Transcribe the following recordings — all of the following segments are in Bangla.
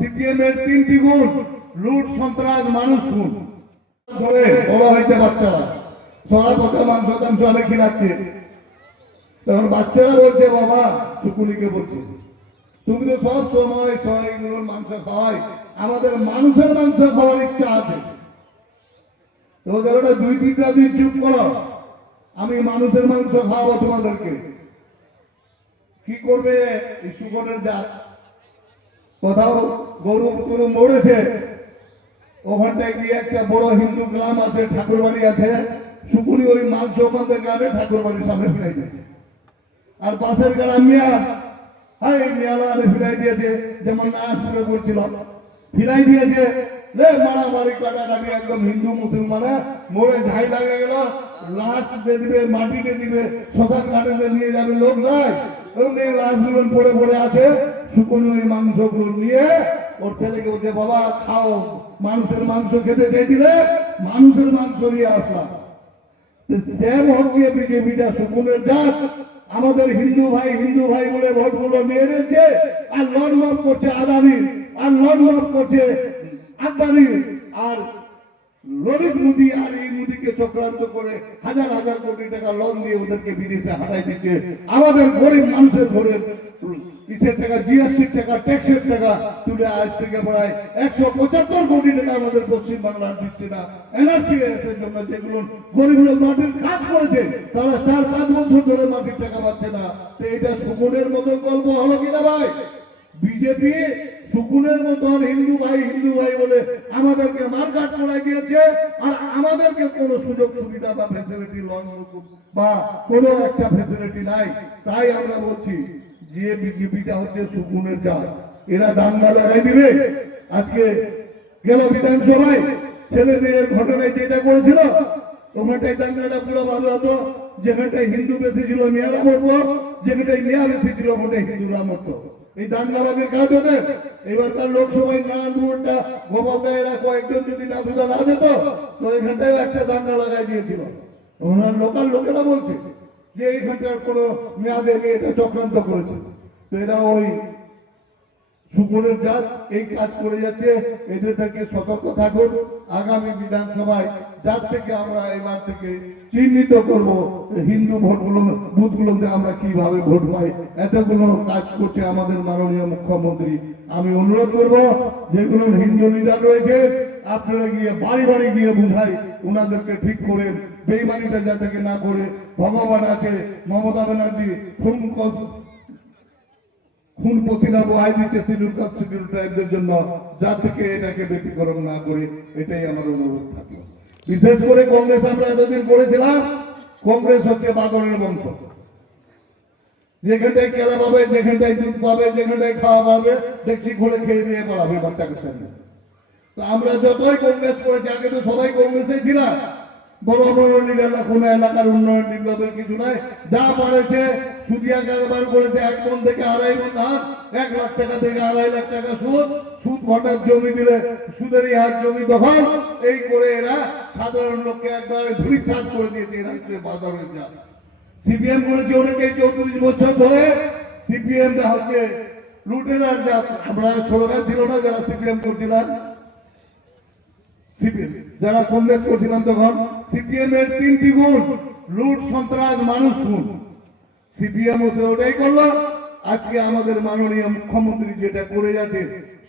সিপিএম এর তিনটি গুণ, লুট, সন্ত্রাস, মানুষ খুন। ধরে বড় হয়েছে বাচ্চারা। মাংস খিলাচ্ছে। তখন বাচ্চারা বলছে, বাবা বলছে। তুমি তো সব সময় মাংস খাওয়াই। আমাদের মানুষের মাংস খাওয়ার ইচ্ছা আছে। তো ওদের ওটা দুই তিনটা দিন চুপ করো। আমি মানুষের মাংস খাওয়াবো তোমাদেরকে। কি করবে এই শুকরের জাত? কোথাও গরু গরু মরেছে। ওখানটায় গিয়ে একটা বড় হিন্দু গ্রাম আছে ঠাকুর বাড়ি আছে। শুকুনি ওই ওখান থেকে আনে ঠাকুর বাড়ির সামনে ফিরাই দিয়েছে। আর পাশের গ্রাম মিয়া হ্যাঁ মিয়ালা আনে ফিরাই দিয়েছে, যেমন নাচপুরে বলছিল ফিরাই দিয়েছে। রে মারামারি, কাটাকাটি, একদম হিন্দু মুসলমানে মোড়ে ঝাই লাগে গেল। লাশ দিয়ে দিবে, মাটি দিয়ে দিবে, শ্মশান ঘাটে নিয়ে যাবে লোক নাই। এমনি লাশগুলো পড়ে পড়ে আছে। শুকনো ওই মাংসগুলো নিয়ে ওর ছেলেকে বলছে, বাবা, খাও। মানুষের মাংস খেতে চেয়েছিলে মানুষের মাংস নিয়ে আসলাম। আমাদের হিন্দু ভাই হিন্দু ভাই বলে ভোটগুলো নিয়ে নিচ্ছে আর লড়লড় করছে আদানি, আর লড়লড় করছে আদানি। আর ললিত মোদী আর এই মোদীকে চক্রান্ত করে হাজার হাজার কোটি টাকা লোন দিয়ে ওদেরকে বিদেশে হারাই দিচ্ছে। আমাদের গরিব মানুষের ঘরের কিসের টাকা জিএসটির টাকা, ট্যাক্সের টাকা তুলে আজ থেকে প্রায় একশো পঁচাত্তর কোটি টাকা আমাদের পশ্চিম বাংলার দিচ্ছে না এনআরসি এর জন্য যেগুলো গরিব লোক মাটির কাজ করেছে, তারা চার, পাঁচ বছর ধরে মাটির টাকা পাচ্ছে না। তো এটা সুমনের মতো গল্প হলো কিনা ভাই? বিজেপি সুকুনের মতন হিন্দু ভাই হিন্দু ভাই বলে আমাদেরকে মারকাট করাই দিয়েছে, আর আমাদেরকে কোনো সুযোগ সুবিধা বা ফেসিলিটি লন বা কোনো একটা ফেসিলিটি নাই। তাই আমরা বলছি যে বিজেপিটা হচ্ছে সুকুনের জাল এরা দাঙ্গা লাগাই দিবে। আজকে গেল বিধানসভায় ছেলে মেয়ের ঘটনায় যেটা করেছিল, ওখানটায় দাঙ্গাটা পুরো ভালো হতো। যেখানটায় হিন্দু বেশি ছিল মেয়েরা মরতো যেখানটায় মেয়া বেশি ছিল ওখানটায় হিন্দুরা মরতো এই দাঙ্গাবাদের কাজ ওদের এবারকার লোকসভায় নারায়ণপুরটা গোপাল দায়েরা কয়েকজন যদি না সুদা না যেত তো এখানটায় একটা দাঙ্গা লাগাই দিয়েছিল। ওনার লোকাল লোকেরা বলছে যে এইখানটার কোনো মেয়াদে এটা চক্রান্ত করেছে। তো এরা ওই সুকুনের জাত, এই কাজ করে যাচ্ছে। এদের থেকে সতর্ক থাকুন। আগামী বিধানসভায় যার থেকে আমরা এবার থেকে চিহ্নিত করব হিন্দু ভোটগুলো, বুথগুলোতে আমরা কীভাবে ভোট পাই। এতগুলো কাজ করছে আমাদের মাননীয় মুখ্যমন্ত্রী। আমি অনুরোধ করব যেগুলো হিন্দু লিডার রয়েছে, আপনারা গিয়ে বাড়ি বাড়ি গিয়ে বুঝাই, ওনাদেরকে ঠিক করেন। বেইমানিটা যাতে না করে ভগবান আছে, মমতা ব্যানার্জি, খুন খুন পসিনা বহাই দিতে শিডিউল কাস্ট ট্রাইবদের জন্য। যা থেকে এটাকে ব্যতিক্রম না করে এটাই আমার অনুরোধ থাকল। বিশেষ করে কংগ্রেস, আমরা এতদিন করেছিলাম, কংগ্রেস হচ্ছে বাদরের বংশ। যেখানটায় কেলা পাবে, যেখানটায় দুধ পাবে, যেখানটায় খাওয়া পাবে দেখছি ঘুরে খেয়ে দিয়ে পালাবে বাচ্চাকে সামনে। আমরা যতই কংগ্রেস করেছি, আগে তো সবাই কংগ্রেসে ছিলাম। বড় বড় লিডাররা এলাকার উন্নয়ন বিপ্লবের কিছু নাই। যা পারেছে সুদিয়া কারবার করেছে এক মন থেকে আড়াই মন ধান, এক লাখ টাকা থেকে আড়াই লাখ টাকা সুদ। সুদ ভটার জমি দিলে সুদেরই হাত জমি দখল। এই করে এরা সাধারণ লোককে একবারে ধুলিসাৎ করে দিয়েছে, এরা বাজারের যা সিপিএম করেছে অনেকে চৌত্রিশ বছর ধরে। সিপিএম টা হচ্ছে লুটেরার যা আমরা স্লোগান ছিল না যারা সিপিএম করছিলাম। সিপিএম। যারা কংগ্রেস করছিলাম তখন সিপিএম এর তিনটি গুণ, লুট, সন্ত্রাস, মানুষ খুন। সিপিএম ওসে ওটাই করল। আজকে আমাদের মাননীয় মুখ্যমন্ত্রী যেটা করে যাচ্ছে,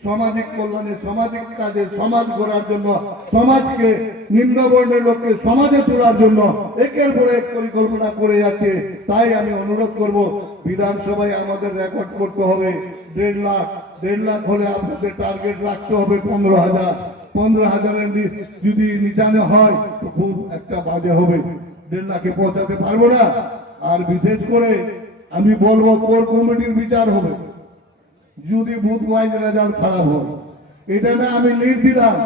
সামাজিক কল্যাণে, সামাজিক কাজে, সমাজ গড়ার জন্য, সমাজকে নিম্ন বর্ণের লোককে সমাজে তোলার জন্য একের পর এক পরিকল্পনা করে যাচ্ছে। তাই আমি অনুরোধ করব, বিধানসভায় আমাদের রেকর্ড করতে হবে। দেড় লাখ দেড় লাখ হলে আপনাদের টার্গেট রাখতে হবে পনেরো হাজার। পনেরো হাজারের যদি নিচানে হয়, তো খুব একটা বাজে হবে। দেড় লাখে পৌঁছাতে পারব না। আর বিশেষ করে আমি বলব, কোর কমিটির বিচার হবে। যদি বুথ ওয়াইজ রেজাল্ট খারাপ হয়। এটা না আমি লিড দিলাম।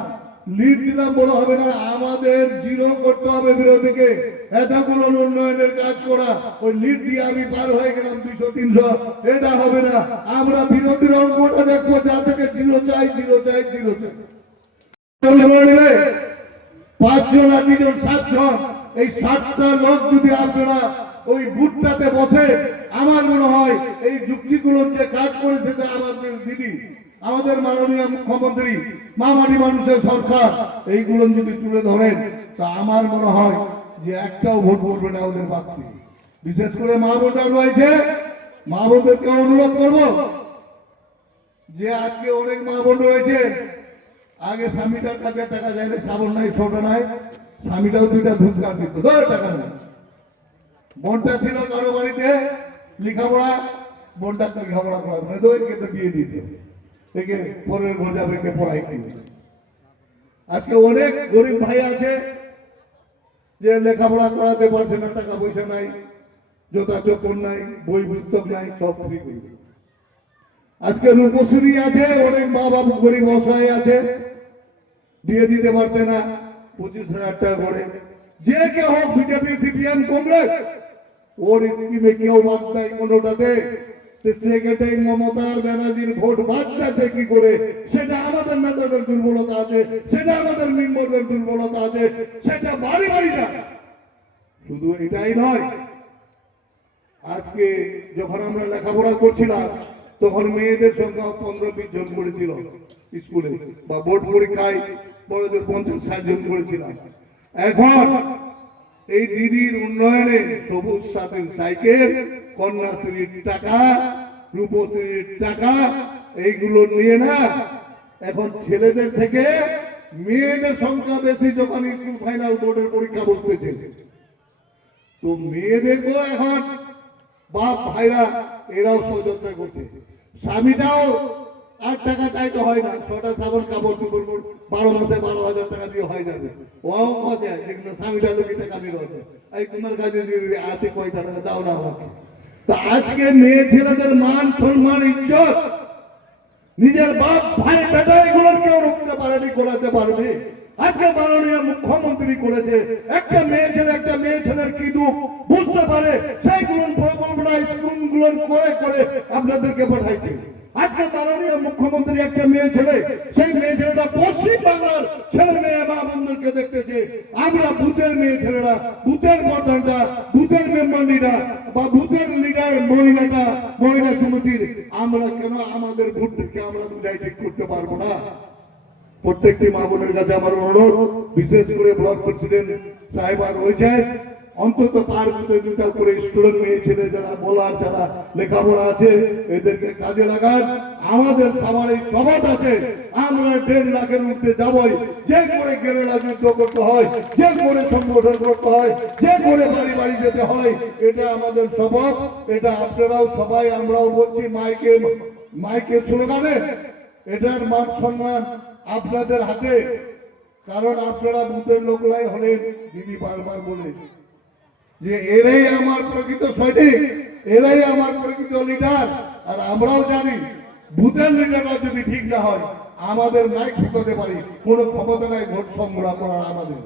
লিড দিলাম বলে হবে না, আমাদের জিরো করতে হবে বিরোধীকে। এতগুলো উন্নয়নের কাজ করা, ওই লিড দিয়ে আমি পার হয়ে গেলাম দুইশো, তিনশো। এটা হবে না। আমরা বিরোধীর অঙ্কটা দেখব, যা থেকে জিরো চাই জিরো চাই জিরো চাই। পাঁচজন আর দুজন, সাতজন। এই সাতটা লোক যদি আপনারা ওই বসে আমার মনে হয় এই যুক্তিগুলো যে কাজ করেছে যে আমাদের দিদি, আমাদের মাননীয় মুখ্যমন্ত্রী মানুষের সরকার, এইগুলো যদি তুলে ধরেন, তা আমার মনে হয় যে একটাও ভোট পড়বে না ওদের পাচ্ছি বিশেষ করে মা বোনরা রয়েছে, মা বোনদেরকে অনুরোধ করব যে আজকে অনেক মা বোন রয়েছে আগে স্বামীটার কাছে টাকা যায় না শ্রাবণ নাই, ছোট নাই, স্বামীটাও দুইটা দুধ কাট দিত, ধর টাকা নেই। বোনটা ছিল কারও বাড়িতে, লেখাপড়া, বোনটা লেখাপড়া করা মানে দইকে তো বিয়ে দিতে। একে পরের ঘর যাবে একে পড়াই আজকে অনেক গরিব ভাই আছে, যে লেখাপড়া করাতে পারছে না, টাকা পয়সা নাই জোতা নাই, বই পুস্তক নাই, সব ফ্রি করে। আজকে রূপশ্রী আছে, অনেক মা বাবা গরিব অসহায় আছে। দিয়ে দিতে পারতে না, পঁচিশ হাজার টাকা করে। যে কেউ হোক বিজেপি, সিপিএম, কংগ্রেস, ওর স্কিমে কেউ বাদ দেয় কোনোটাতে। তো সেক্ষেত্রে মমতার ব্যানার্জির ভোট বাদ কি করে? সেটা আমাদের নেতাদের দুর্বলতা আছে, সেটা আমাদের মেম্বরদের দুর্বলতা আছে, সেটা বাড়ি বাড়ি না শুধু এটাই নয়, আজকে যখন আমরা লেখাপড়া করছিলাম তখন মেয়েদের সংখ্যা পনেরো বিশ জন করেছিল স্কুলে বা বোর্ড পরীক্ষায় বড়দের পঞ্চাশ, ষাট জন করেছিলাম। এখন এই দিদির উন্নয়নে সবুজ সাথের সাইকেল কন্যাশ্রীর টাকা রূপশ্রীর টাকা, এইগুলো নিয়ে না এখন ছেলেদের থেকে মেয়েদের সংখ্যা বেশি যখন ফাইনাল বোর্ডের পরীক্ষা বসতেছে। তো মেয়েদেরকেও এখন বাপ, ভাইরা, এরাও সহযোগিতা করছে স্বামীটাও আট টাকা চাইতে হয় না, ছটা সাবন কাপড় চুপড় পর বারো মাসে বারো হাজার টাকা দিয়ে হয়ে যাবে। ওও কথা যেগুলো স্বামীটা লোক টাকা নিয়ে রয়েছে এই তোমার কাছে দিয়ে আছে কয়টা টাকা, দাও না আমাকে। তা আজকে মেয়ে ছেলেদের মান, সম্মান, ইজ্জত, নিজের বাপ, ভাই, বেটা এগুলো কেউ রুখতে পারেনি করাতে পারবে। আজকে মাননীয় মুখ্যমন্ত্রী করেছে, একটা মেয়ে ছেলে, একটা মেয়ে ছেলের কি দুঃখ? বুঝতে পারে সেইগুলো পরিকল্পনা স্কুলগুলো করে করে আপনাদেরকে পাঠাইছে। আজকে মাননীয় মুখ্যমন্ত্রী একটা মেয়ে ছেলে, সেই মেয়ে ছেলেটা পশ্চিম বাংলার ছেলে মেয়ে মা বন্ধুকে দেখতেছে। আমরা বুথের মেয়ে ছেলেরা, বুথের প্রধানটা, বুথের মেম্বাররা বা বুথের লিডার মহিলাটা, মহিলা সমিতির, আমরা কেন আমাদের ভোটকে আমরা বুঝাই ঠিক করতে পারব না? প্রত্যেকটি মা বোনের কাছে আমার অনুরোধ, বিশেষ করে ব্লক প্রেসিডেন্ট সাহেবা রয়েছে অন্তত তার মধ্যে দুটা করে স্টুডেন্ট মেয়ে, ছেলে যারা বলার, যারা লেখাপড়া আছে, এদেরকে কাজে লাগান। আমাদের সবার এই সবাদ আছে, আমরা দেড় লাখের উঠতে যাবই। যে করে কেরালা যুদ্ধ করতে হয়, যে করে সংগঠন করতে হয়, যে করে বাড়ি বাড়ি যেতে হয়, এটা আমাদের স্বভাব এটা আপনারাও সবাই, আমরাও বলছি, মাইকে মাইকে স্লোগানে, এটার মান সম্মান আপনাদের হাতে, কারণ আপনারা বুথের লোকলাই হলেন দিদি বারবার বলে। যে এরাই আমার প্রকৃত সৈনিক, এরাই আমার প্রকৃত লিডার আর আমরাও জানি বুথের লিডাররা যদি ঠিক না হয়, আমাদের নাই ঢুকাতে পারি, কোনো ক্ষমতা নাই ভোট সংগ্রহ করার আমাদের।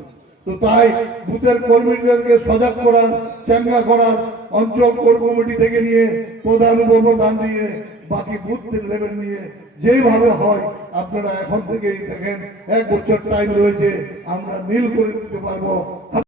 তো তাই বুথের কর্মীদেরকে সজাগ করার, চাঙ্গা করার, অঞ্চল কোর কমিটি থেকে নিয়ে প্রধান উপপ্রধান নিয়ে বাকি গুরুত্বের লেভেল নিয়ে যেভাবে হয়, আপনারা এখন থেকেই দেখেন, এক বছর টাইম রয়েছে, আমরা নীল করে দিতে পারব।